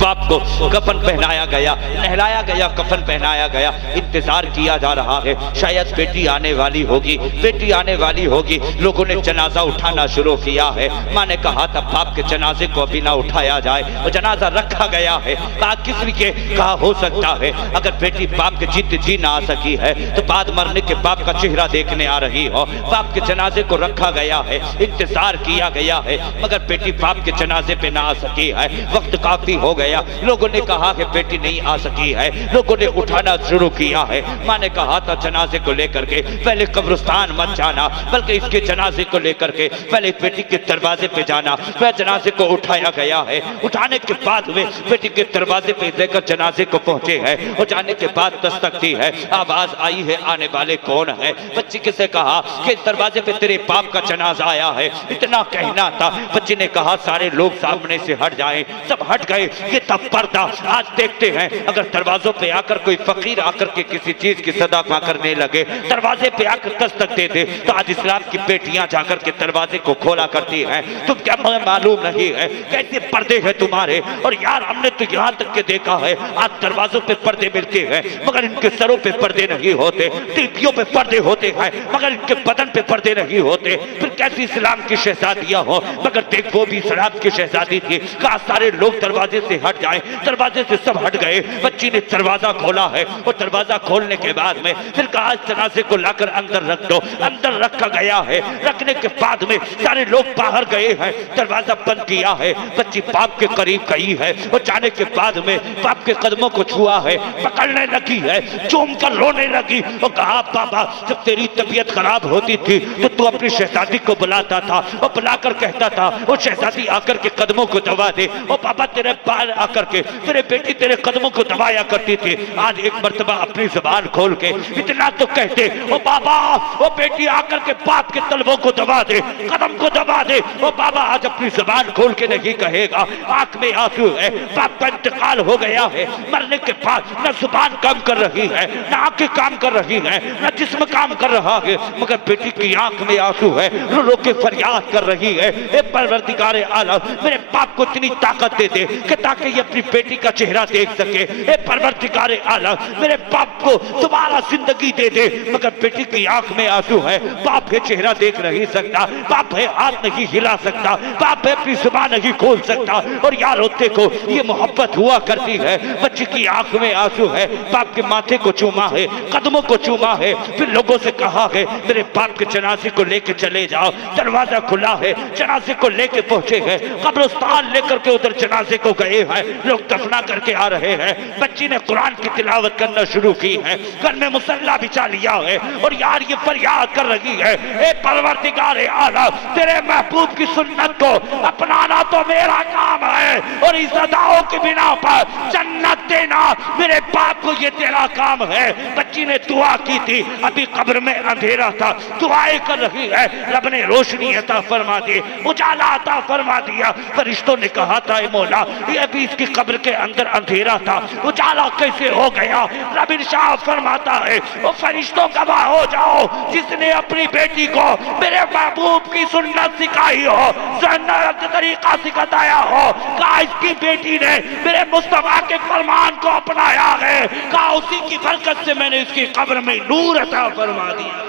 باپ کو کفن پہنایا گیا، نہلایا گیا، کفن پہنایا گیا، انتظار کیا جا رہا ہے شاید بیٹی آنے والی ہوگی، بیٹی آنے والی ہوگی، لوگوں نے جنازہ اٹھانا شروع کیا ہے، ماں نے کہا تھا باپ کے جنازے کو ابھی نہ اٹھایا جائے، وہ جنازہ رکھا گیا ہے، کہا کس لیے، کہا ہو سکتا ہے اگر بیٹی باپ کے جیتے جی نہ آ سکی ہے تو بعد مرنے کے باپ کا چہرہ دیکھنے آ رہی ہو، باپ کے جنازے کو رکھا گیا ہے، انتظار کیا گیا ہے، مگر بیٹی باپ کے جنازے پہ نہ آ سکی ہے، وقت کافی ہو گیا، لوگوں نے کہا کہ بیٹی نہیں آ سکی ہے، لوگوں نے اٹھانا شروع کیا ہے، ماں نے کہا تھا جنازے کو لے کر کے پہلے قبرستان مت جانا بلکہ اس کے جنازے کو لے کر کے پہلے بیٹی کے دروازے پہ جانا، پھر جنازے کو اٹھایا گیا ہے، اٹھانے کے بعد میں بیٹی کے دروازے پہ لے کر جنازے کو پہنچے ہیں، اور جانے کے بعد دستک دی ہے، آواز آئی ہے آنے والے کون ہے، بچی کسے کہا کہ دروازے پہ تیرے باپ کا جنازہ آیا ہے، اتنا کہنا تھا، بچی نے کہا سارے لوگ سامنے سے ہٹ جائیں، سب ہٹ گئے، یہ تب پردہ آج دیکھتے ہیں اگر دروازوں پہ آ کر کوئی فقیر آ کر کے کسی چیز کی صدقہ کرنے لگے، دروازے پہ آ کر دستک دے دے تو آج اسلام کی بیٹیاں جا کر کے دروازے کو کھولا کرتی ہیں، تم کیا مجھے معلوم نہیں ہے کیسے پردے ہیں تمہارے، اور یار ہم نے تو یہاں تک کہ دیکھا ہے آج دروازوں پہ پردے ملتے ہیں مگر ان کے سروں پہ پردے نہیں ہوتے، ٹیپیوں پہ پردے ہوتے ہیں مگر ان کے بدن پہ پردے نہیں ہوتے، پھر کیسی اسلام کی شہزادیاں ہو، مگر دیکھ وہ بھی اسلام کی شہزادی تھی، کہا سارے لوگ دروازے سے ہٹ جائیں، دروازے سے سب ہٹ گئے، بچی نے دروازہ کھولا ہے، اور دروازہ کھولنے کے بعد میں پھر کہا اس جنازے کو لا کر اندر رکھ دو، اندر رکھا گیا ہے، رکھنے کے بعد میں سارے لوگ باہر گئے ہیں، دروازہ بند کیا ہے، بچی باپ کے قریب گئی ہے، اور جانے کے بعد میں باپ کے قدموں کو چھوا ہے، پکڑنے لگی ہے، چوم کر رونے لگی، اور کہا بابا جب تیری طبیعت خراب ہوتی تھی تو اپنی شہزادی کو بلاتا تھا، اور بلا کر کہتا تھا وہ شہزادی آ کر کے قدموں کو دبا دے، اور بابا تیرے بال آ کر کے تیرے بیٹی تیرے قدموں کو دبایا کرتی تھی، آج ایک مرتبہ اپنی زبان کھول کے اتنا تو کہتے او بابا وہ بیٹی آ کر کے باپ کے تلووں کو دبا دے، قدم کو دبا دے، او بابا آج اپنی زبان کھول کے نہیں کہے گا، آنکھ میں آنسو ہے، باپ کا انتقال ہو گیا ہے، مرنے کے بعد نہ زبان کام کر رہی ہے، نہ آنکھیں کام کر رہی ہیں، نہ جسم کام کر رہا ہے، مگر بیٹی کی آنکھ میں آنسو ہے، رو رو کے فریاد کر رہی ہے، اے پروردگار عالم میرے باپ کو اتنی طاقت دے دے کہ تاکہ یہ اپنی بیٹی کا چہرہ دیکھ سکے، اے پروردگار عالم میرے باپ کو دوبارہ زندگی دے دے، مگر بیٹی کی آنکھ میں آنسو ہے، باپ ہے چہرہ دیکھ نہیں سکتا، باپ ہے ہاتھ نہیں ہلا سکتا، باپ ہے اپنی زبان نہیں کھول سکتا، اور یار ہوتے کو یہ محبت ہوا کرتی ہے، بچی کی آنکھ میں آنسو ہے، باپ کے ماتھے کو چوما ہے، قدموں کو چوما ہے، پھر لوگوں سے کہا ہے میرے باپ کے جنازے کو لے کے چلے جاؤ، دروازہ کھلا ہے، جنازے کو لے کے پہنچے ہیں، قبرستان لے کر کے ادھر جنازے کو گئے ہیں، لوگ دفنا کر کے آ رہے ہیں، بچی نے قرآن کی تلاوت کرنا شروع کی ہے، گھر میں مصلی بچھا لیا ہے، اور یار یہ فریاد کر رہی ہے اے پروردگار اعلیٰ تیرے محبوب کی سنت کو اپنانا تو میرا کام ہے، اور اس اداؤں کی بنا پر جنت دینا میرے باپ کو یہ تیرا کام ہے۔ بچی نے دعا کی تھی، ابھی قبر میں اندھیرا تھا، دعائیں کر رہی ہے، رب نے روشنی عطا فرما دی، اجالا عطا فرما دیا، فرشتوں نے کہا تھا اے مولا یہ ابھی اس کی قبر کے اندر اندھیرا تھا، اجالا کیسے ہو گیا؟ رب ارشاد فرماتا ہے وہ فرشتوں گواہ ہو جاؤ جس نے اپنی بیٹی کو میرے محبوب کی سنت سکھائی ہو، سنت طریقہ سکھایا ہو، کہا اس کی بیٹی نے میرے مصطفیٰ کے فرمان کو اپنایا ہے، کہا اسی کی برکت سے میں نے اس کی قبر میں نور عطا فرما دیا،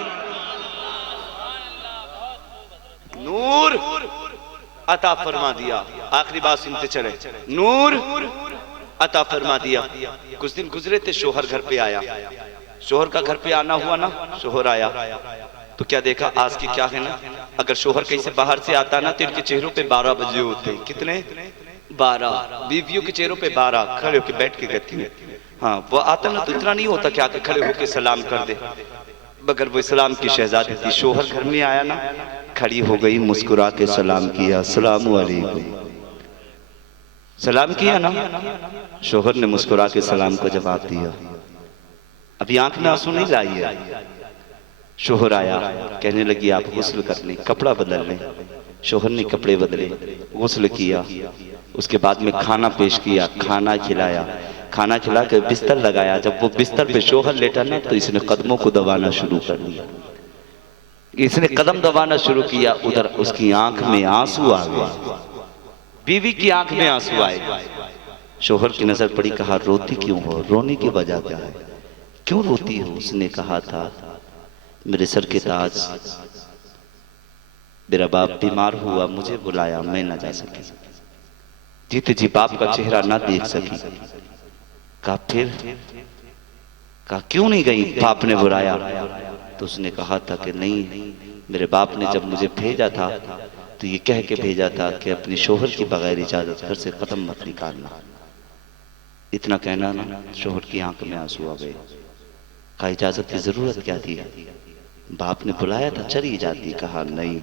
نور عطا فرما دیا۔ آخری بات سنتے چلے، نور عطا فرما دیا۔ کچھ دن گزرے تھے، شوہر گھر پہ آیا، شوہر کا گھر پہ آنا ہوا نا، شوہر آیا تو کیا دیکھا آج کی کیا ہے نا، اگر شوہر کہیں سے باہر سے آتا نا تو ان کے چہروں پہ 12 بجے ہوتے ہیں، کتنے 12 بیویوں کے چہروں پہ 12 کھڑے ہو کے بیٹھ کے کہتی ہیں ہاں وہ آتا نا تو اتنا نہیں ہوتا کہ آ کے کھڑے ہو کے سلام کر دے، مگر وہ اسلام کی شہزادی تھی، شوہر گھر میں آیا نا کھڑی ہو گئی، مسکرا کے سلام کیا، السلام علیکم، سلام کیا نا، شوہر نے مسکرا کے سلام کو جواب دیا، ابھی آنکھ میں آنسو نہیں لائی ہے، شوہر آیا کہنے لگی آپ غسل کر لیں، کپڑا بدل لیں، شوہر نے کپڑے بدلے، غسل کیا، اس کے بعد میں کھانا پیش کیا، کھانا کھلایا، کھانا کھلا کے بستر لگایا، جب وہ بستر پہ شوہر لیٹا نا تو اس نے قدموں کو دبانا شروع کر دیا، اس نے قدم دبانا شروع کیا، ادھر اس کی آنکھ میں آنسو آ گیا، بیوی کی آنکھ میں آنسو آئے، شوہر کی نظر پڑی، کہا روتی کیوں ہو، رونے کی وجہ کیا ہے، کیوں روتی ہو؟ اس نے کہا تھا میرے سر کے تاج، میرا باپ بیمار ہوا، مجھے بلایا، میں نہ جا سکی، جیتے جی باپ کا چہرہ نہ دیکھ سکی، کہا پھر، کہا کیوں نہیں گئی، باپ نے بلایا، تو اس نے کہا تھا کہ نہیں، میرے باپ نے جب مجھے بھیجا تھا تو یہ کہہ کے بھیجا تھا کہ اپنے شوہر کی بغیر اجازت گھر سے قدم مت نکالنا، اتنا کہنا نا شوہر کی آنکھ میں آنسو آ گئے، کہا اجازت کی ضرورت کیا تھی، باپ نے بلایا تھا چلی جاتی، کہا نہیں،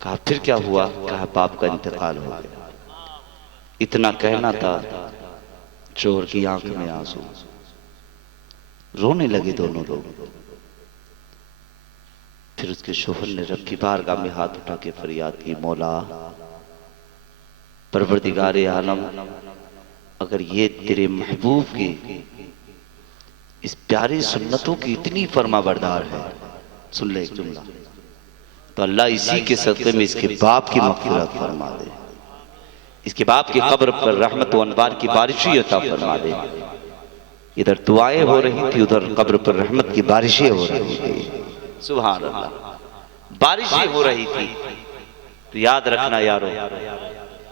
کہا پھر کیا ہوا، کہا باپ کا انتقال ہو گیا، اتنا کہنا تھا، شوہر کی آنکھ میں آنسو، رونے لگے دونوں لوگ، پھر اس کے شوہر نے رب کی بارگاہ میں ہاتھ اٹھا کے فریاد کی، مولا پروردگار عالم، اگر یہ تیرے محبوب کی اس پیاری سنتوں کی اتنی فرما بردار ہے، سن لے ایک جملہ، تو اللہ اسی کے صدقے میں اس کے باپ کی مغفرت فرما دے، اس کے باپ کی قبر پر رحمت و انوار کی بارشی عطا فرما دے، ادھر دعائیں ہو رہی تھی، ادھر قبر پر رحمت کی بارشیں ہو رہی تھی، سبحان اللہ، بارشیں ہو رہی تھی، تو یاد رکھنا یارو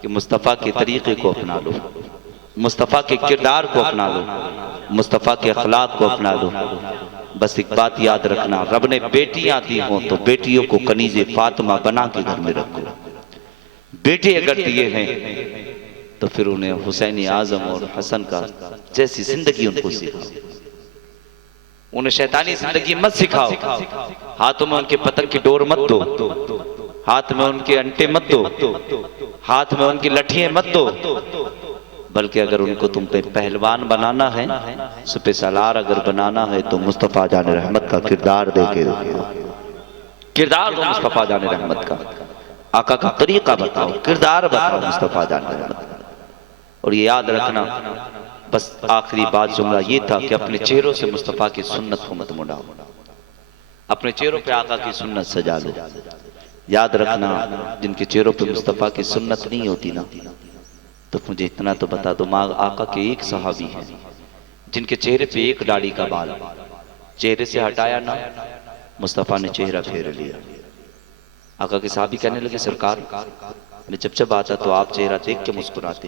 کہ مصطفیٰ کے طریقے کو اپنا لو، مصطفیٰ کے کردار کو اپنا لو، مصطفیٰ کے اخلاق کو اپنا لو، بس ایک بات یاد رکھنا، رب نے بیٹیاں دی ہوں تو بیٹیوں کو کنیز فاطمہ بنا کے گھر میں رکھو، بیٹے اگر دیے ہیں تو پھر انہیں حسین اعظم اور حسن کا جیسی زندگی ان کو سکھاؤ، انہیں شیطانی زندگی مت سکھاؤ، ہاتھوں میں ان کے پتنگ کی ڈور مت دو، ہاتھ میں ان کے انٹے مت دو، ہاتھ میں ان کی لٹھیاں مت دو، بلکہ اگر ان کو تم پہ پہلوان بنانا ہے، سپہ سالار اگر بنانا ہے تو مصطفیٰ جان رحمت کا کردار دے کے رکھو، کردار دو مصطفیٰ جان رحمت کا، آقا کا طریقہ بتاؤ، کردار بتاؤ مصطفیٰ جان رحمت کا، اور یہ یاد رکھنا، بس آخری بات جملہ یہ تھا کہ اپنے چہروں سے مصطفیٰ کی سنت کو مت مڑاؤ، اپنے چہروں پہ آقا کی سنت سجا لو، یاد رکھنا جن کے چہروں پہ مصطفیٰ کی سنت نہیں ہوتی نا، تو مجھے اتنا تو بتا دو، ماں آقا کے ایک صحابی ہیں جن کے چہرے پہ ایک داڑھی کا بال چہرے سے ہٹایا نا، مصطفیٰ نے چہرہ پھیر لیا، آقا کے صحابی کہنے لگے سرکار میں جب آتا تو آپ چہرہ دیکھ کے مسکراتے،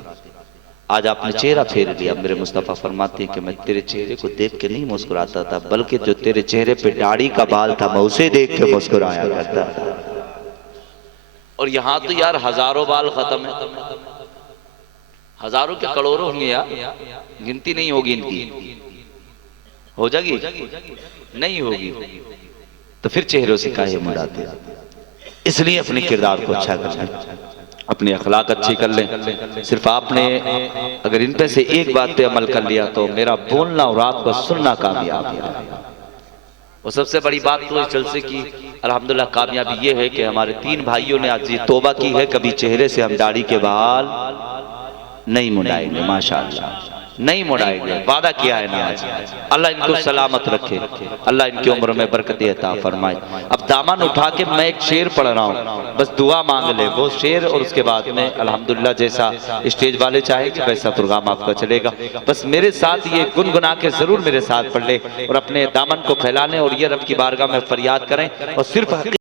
آج آپ نے چہرہ پھیر لیا، میرے مصطفیٰ فرماتے ہیں کہ میں تیرے چہرے کو دیکھ کے نہیں مسکراتا تھا، بلکہ جو تیرے چہرے پہ داڑھی کا بال تھا میں اسے دیکھ کے مسکرایا کرتا تھا، اور یہاں تو یار ہزاروں بال ختم ہیں، ہزاروں کے کروڑوں ہوں گے یار، گنتی نہیں ہوگی ان کی، ہو جائے گی نہیں ہوگی، تو پھر چہروں سے کاہے مڑاتے، اس لیے اپنے کردار کو اچھا کر لیں، اپنے اخلاق اچھے کر لیں، صرف آپ نے اگر ان پہ سے ایک بات پہ عمل کر لیا تو میرا بولنا اور آپ کو سننا کامیاب ہے، اور سب سے بڑی بات تو اس جلسے کی الحمدللہ کامیابی یہ ہے کہ ہمارے 3 بھائیوں نے آج یہ توبہ کی ہے کبھی چہرے سے ہم داڑھی کے بال نہیں مڑائیں گے، ماشاءاللہ نہیں مڑائیں گے، وعدہ کیا ہے نا آج، اللہ ان کو سلامت رکھے، اللہ ان کی عمر میں برکت عطا فرمائے۔ اب دامن اٹھا کے میں ایک شعر پڑھ رہا ہوں، بس دعا مانگ لے وہ شعر، اور اس کے بعد میں الحمدللہ جیسا اسٹیج والے چاہیں گے ویسا پروگرام آپ کا چلے گا، بس میرے ساتھ یہ گنگنا کے ضرور میرے ساتھ پڑھ لے اور اپنے دامن کو پھیلانے اور یہ رب کی بارگاہ میں فریاد کریں، اور صرف